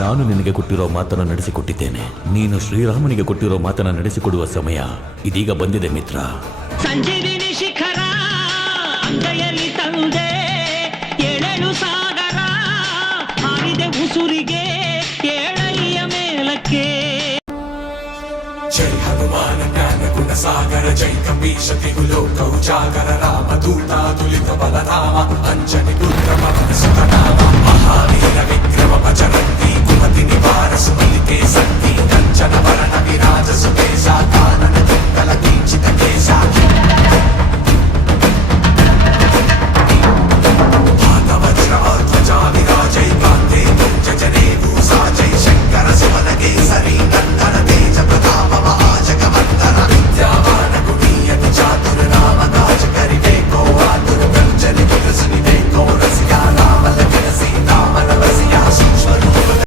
ನಾನು ನಿನಗೆ ಕೊಟ್ಟಿರೋ ಮಾತನ್ನು ನಡೆಸಿಕೊಟ್ಟಿದ್ದೇನೆ. ನೀನು ಶ್ರೀರಾಮನಿಗೆ ಕೊಟ್ಟಿರೋ ಮಾತನ್ನು ನಡೆಸಿಕೊಡುವ ಸಮಯ ಇದೀಗ ಬಂದಿದೆ ಮಿತ್ರ. ಸಂಜೀವಿನಿ ಶಿಖರ ಅಂಗೈಯಲ್ಲಿ ತಂದೆ, ಏಳೇಳು ಸಾಗರ ಹಾರಿದೆ ಉಸುರಿಗೆ, ಏಳಯ್ಯ ಮೇಲಕ್ಕೆ. ಜೈ ಹನುಮಾನ ಜ್ಞಾನ ಗುಣ ಸಾಗರ, ಜೈ ಕಪೀಶ ತಿಗುಲೋಕ ಉಜಾಗರ, ರಾಮದೂತ ತುಲಿತ ಬಲರಾಮ, ಅಂಜನಿ ಪುತ್ರ ಪವನ ಸುತನಾಮ, ಮಹಾವೀರ ವಿಕ್ರಮ ಬಜರಂಗಿ